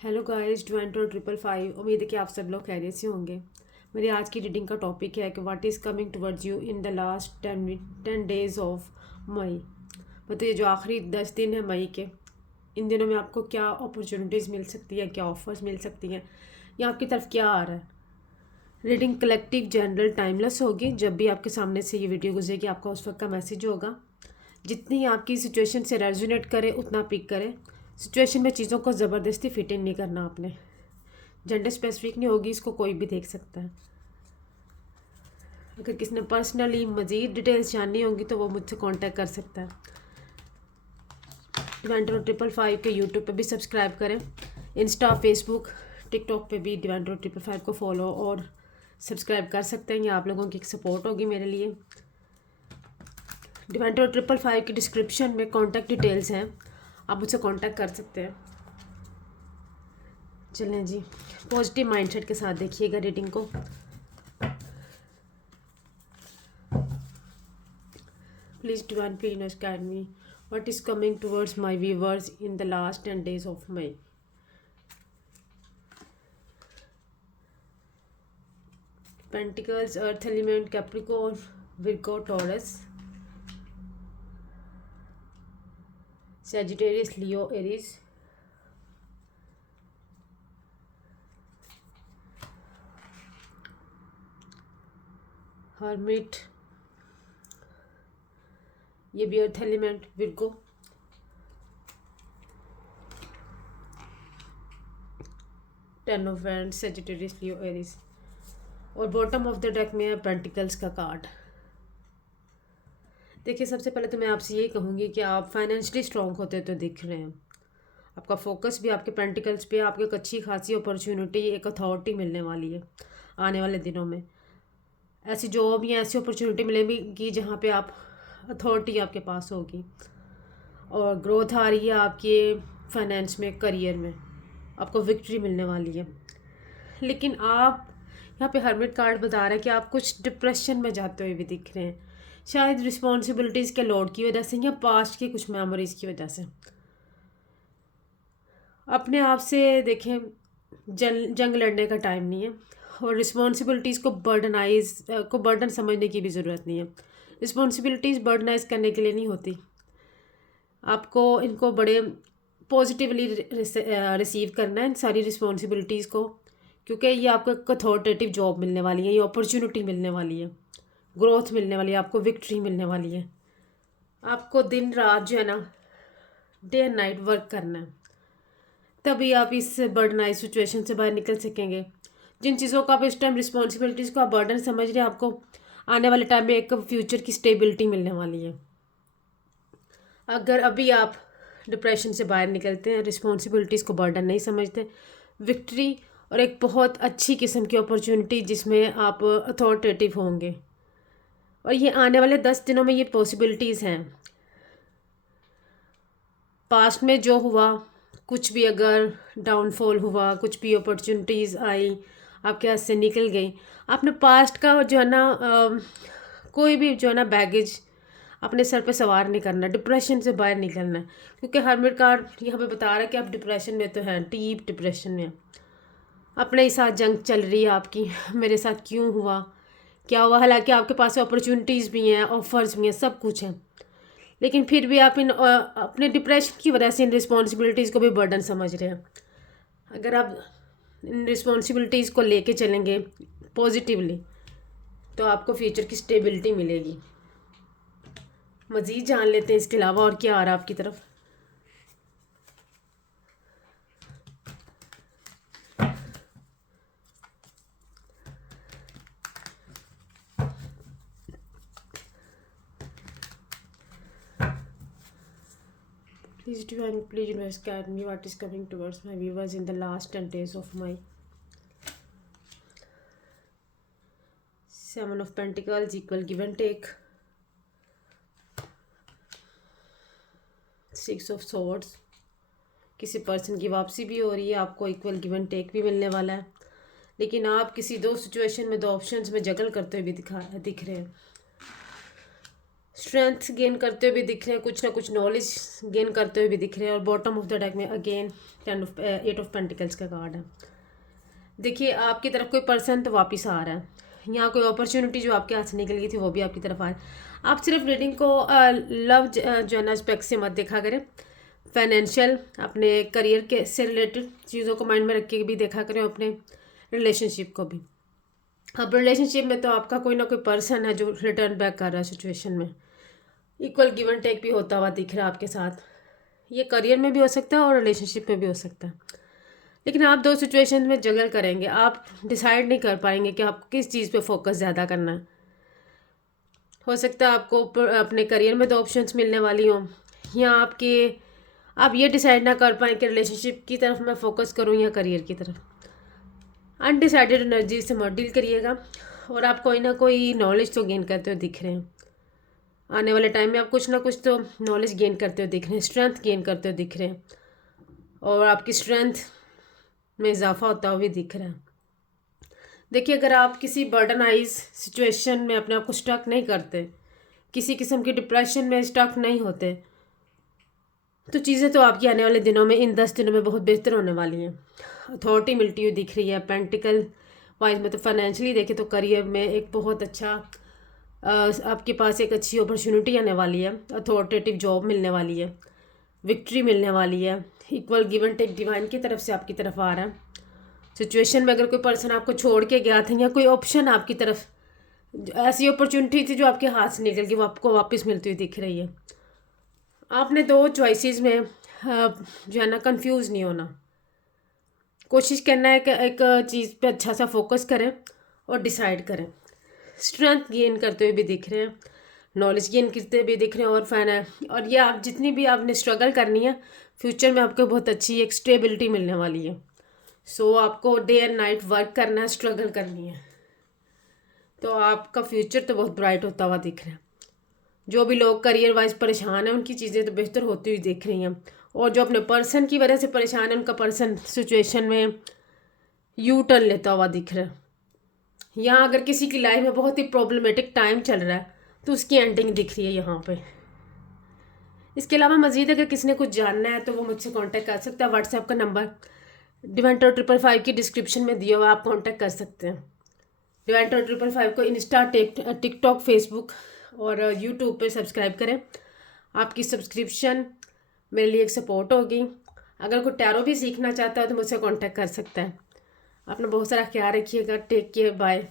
Hello guys, 20 और 555। उम्मीद है कि आप सब लोग खैरियत से होंगे। मेरी आज की रीडिंग का टॉपिक है कि what is coming towards you in the last 10 days of May. मतलब ये जो आखिरी 10 दिन है मई के, इन दिनों में आपको क्या अपॉर्चुनिटीज़ मिल सकती है, क्या ऑफर्स मिल सकती हैं, या आपकी तरफ क्या आ रहा है। रीडिंग कलेक्टिव जनरल टाइमलेस होगी। जब भी आपके सामने से ये वीडियो गुजरेगी आपका उस वक्त का मैसेज होगा। जितनी आपकी सिचुएशन से रेजोनेट करे उतना पिक करें। सिचुएशन में चीज़ों को ज़बरदस्ती फिट इन नहीं करना आपने। जेंडर स्पेसिफिक नहीं होगी, इसको कोई भी देख सकता है। अगर किसी ने पर्सनली मज़ीद डिटेल्स जाननी होंगी तो वो मुझसे कांटेक्ट कर सकता है। डिवाइन और 555 के यूट्यूब पे भी सब्सक्राइब करें। इंस्टा, फेसबुक, टिकटॉक पे भी डिवाइन और 555 को फॉलो और सब्सक्राइब कर सकते हैं। ये आप लोगों की एक सपोर्ट होगी मेरे लिए। डिवाइन और 555 की डिस्क्रिप्शन में कॉन्टैक्ट डिटेल्स हैं, आप मुझसे कांटेक्ट कर सकते हैं। चलें जी, पॉजिटिव माइंडसेट के साथ देखिएगा रीडिंग को। Please divine please guide me what is coming towards my viewers in the last 10 days of May. Pentacles, earth element, Capricorn, Virgo, Taurus, Sagittarius, Leo, Aries. Hermit, ये भी earth element, Virgo. Ten of wands, Sagittarius, Leo, Aries. और bottom of the deck में है pentacles का card. देखिए, सबसे पहले तो मैं आपसे यही कहूँगी कि आप फाइनेंशियली स्ट्रॉन्ग होते तो दिख रहे हैं। आपका फोकस भी आपके पेंटिकल्स पे, आपको एक अच्छी खासी अपॉर्चुनिटी, एक अथॉरिटी मिलने वाली है आने वाले दिनों में। ऐसी जॉब या ऐसी अपॉर्चुनिटी मिलेगी जहाँ पे आप अथॉरिटी आपके पास होगी, और ग्रोथ आ रही है आपके फाइनेंस में, करियर में आपको विक्ट्री मिलने वाली है। लेकिन आप यहाँ पे हर्मिट कार्ड बता रहा है कि आप कुछ डिप्रेशन में जाते हुए भी दिख रहे हैं, शायद रिस्पॉन्सिबिलिटीज़ के लोड की वजह से या पास्ट की कुछ मेमोरीज़ की वजह से। अपने आप से देखें, जंग लड़ने का टाइम नहीं है, और रिस्पॉन्सिबिलिटीज़ को बर्डन समझने की भी ज़रूरत नहीं है। रिस्पॉन्सिबिलिटीज़ बर्डनाइज करने के लिए नहीं होती। आपको इनको बड़े पॉजिटिवली रिसीव करना है इन सारी रिस्पॉन्सिबिलिटीज़ को, क्योंकि ये आपको एक अथॉरिटेटिव जॉब मिलने वाली है, ये अपॉर्चुनिटी मिलने वाली है, ग्रोथ मिलने वाली है, आपको विक्ट्री मिलने वाली है। आपको दिन रात जो है ना, डे एंड नाइट वर्क करना है, तभी आप इस बर्डनाइज सिचुएशन से बाहर निकल सकेंगे। जिन चीज़ों को आप इस टाइम रिस्पॉन्सिबिलिटीज़ को आप बर्डन समझ रहे हैं, आपको आने वाले टाइम में एक फ्यूचर की स्टेबिलिटी मिलने वाली है। अगर अभी आप डिप्रेशन से बाहर निकलते हैं, रिस्पॉन्सिबिलिटीज़ को बर्डन नहीं समझते, विक्ट्री और एक बहुत अच्छी किस्म की अपॉर्चुनिटी जिसमें आप अथॉरिटेटिव होंगे, और ये आने वाले 10 दिनों में ये पॉसिबिलिटीज़ हैं। पास्ट में जो हुआ, कुछ भी अगर डाउनफॉल हुआ, कुछ भी अपॉर्चुनिटीज़ आई आपके हाथ से निकल गई, आपने पास्ट का जो है ना कोई भी जो है ना बैगेज अपने सर पे सवार नहीं करना, डिप्रेशन से बाहर निकलना है। क्योंकि हर्मिट कार्ड यहाँ पे बता रहा है कि आप डिप्रेशन में तो हैं, डीप डिप्रेशन में। अपने ही साथ जंग चल रही है आपकी, मेरे साथ क्यों हुआ, क्या हुआ। हालांकि आपके पास अपॉर्चुनिटीज़ भी हैं, ऑफर्स भी हैं, सब कुछ है, लेकिन फिर भी आप इन अपने डिप्रेशन की वजह से इन रिस्पॉन्सिबिलिटीज़ को भी बर्डन समझ रहे हैं। अगर आप इन रिस्पॉन्सिबिलिटीज़ को लेके चलेंगे पॉजिटिवली तो आपको फ्यूचर की स्टेबिलिटी मिलेगी। मज़ीद जान लेते हैं इसके अलावा और क्या आ रहा है आपकी तरफ। Please invest guide me what is coming towards my viewers in the last 10 days of my 7 of Pentacles, equal give and take, 6 of Swords, किसी पर्सन की वापसी भी हो रही है, आपको इक्वल गिव एंड टेक भी मिलने वाला है। लेकिन आप किसी दो सिचुएशन में, दो ऑप्शंस में जगल करते हुए भी दिख रहे हैं। स्ट्रेंथ गेन करते हुए भी दिख रहे हैं, कुछ ना कुछ नॉलेज गेन करते हुए भी दिख रहे हैं। और बॉटम ऑफ द डेक में अगेन एट ऑफ पेंटिकल्स का कार्ड है। देखिए आपकी तरफ कोई पर्सन तो वापस आ रहा है, यहाँ कोई अपॉर्चुनिटी जो आपके हाथ से निकल गई थी वो भी आपकी तरफ आ रही है। आप सिर्फ रीडिंग को लव जो है ना एस्पेक्ट से मत देखा करें, फाइनेंशियल अपने करियर के से रिलेटेड चीज़ों को माइंड में रख के भी देखा करें, अपने रिलेशनशिप को भी। अब रिलेशनशिप में तो आपका कोई ना कोई पर्सन है जो रिटर्न बैक कर रहा है सिचुएशन में, इक्वल गिव एंड टेक भी होता हुआ दिख रहा है आपके साथ। ये करियर में भी हो सकता है और रिलेशनशिप में भी हो सकता है, लेकिन आप दो सिचुएशन में जगल करेंगे, आप डिसाइड नहीं कर पाएंगे कि आप किस चीज़ पे फोकस ज़्यादा करना है। हो सकता है आपको अपने करियर में दो ऑप्शंस मिलने वाली हों, या आप ये डिसाइड ना कर पाएँ कि रिलेशनशिप की तरफ मैं फोकस करूँ या करियर की तरफ। अनडिसाइडेड एनर्जी से मत डील करिएगा, और आप कोई ना कोई नॉलेज तो गेन करते हुए दिख रहे हैं। आने वाले टाइम में आप कुछ ना कुछ तो नॉलेज गेन करते हुए दिख रहे हैं, स्ट्रेंथ गेन करते हुए दिख रहे हैं, और आपकी स्ट्रेंथ में इजाफा होता हुआ भी दिख रहा है। देखिए अगर आप किसी बर्डनाइज सिचुएशन में अपने आप को स्टक नहीं करते, किसी किस्म की डिप्रेशन में स्टक नहीं होते, तो चीज़ें तो आपकी आने वाले दिनों में, इन 10 दिनों में बहुत बेहतर होने वाली हैं। अथॉरिटी मिलती हुई दिख रही है पेंटिकल वाइज में। तो फाइनेंशियली देखें तो करियर में एक बहुत अच्छा आपके पास एक अच्छी अपॉर्चुनिटी आने वाली है, अथॉरिटेटिव जॉब मिलने वाली है, विक्ट्री मिलने वाली है, equal give and take divine की तरफ से आपकी तरफ आ रहा है। सिचुएशन में अगर कोई पर्सन आपको छोड़ के गया था, या कोई ऑप्शन आपकी तरफ, ऐसी अपॉर्चुनिटी थी जो आपके हाथ से निकल गई, वो आपको वापस मिलती हुई दिख रही है। आपने दो चॉइसेस में जो है ना कंफ्यूज नहीं होना, कोशिश करना है कि एक चीज़ पे अच्छा सा फोकस करें और डिसाइड करें। स्ट्रेंथ गेन करते हुए भी दिख रहे हैं, नॉलेज गेन करते हुए भी दिख रहे हैं, और ये आप जितनी भी आपने स्ट्रगल करनी है, फ्यूचर में आपको बहुत अच्छी एक स्टेबिलिटी मिलने वाली है। सो आपको डे एंड नाइट वर्क करना है, स्ट्रगल करनी है, तो आपका फ्यूचर तो बहुत ब्राइट होता हुआ दिख रहा है। जो भी लोग करियर वाइज परेशान हैं उनकी चीज़ें तो बेहतर होती हुई दिख रही हैं, और जो अपने पर्सन की वजह से परेशान है उनका पर्सन सिचुएशन में यू टर्न लेता हुआ दिख रहा है। यहाँ अगर किसी की लाइफ में बहुत ही प्रॉब्लमेटिक टाइम चल रहा है तो उसकी एंडिंग दिख रही है यहाँ पे। इसके अलावा मज़ीद अगर किसी ने कुछ जानना है तो वो मुझसे कांटेक्ट कर सकता है। व्हाट्सएप का नंबर डिवेंटर 555 की डिस्क्रिप्शन में दिया हुआ, आप कांटेक्ट कर सकते हैं। डिवेंटर 555 को इंस्टा, टिकटॉक, फेसबुक और यूट्यूब पर सब्सक्राइब करें। आपकी सब्सक्रिप्शन मेरे लिए एक सपोर्ट होगी। अगर कोई टैरो भी सीखना चाहता है तो मुझसे कांटेक्ट कर सकता है। अपना बहुत सारा ख्याल रखिएगा। Take care, bye.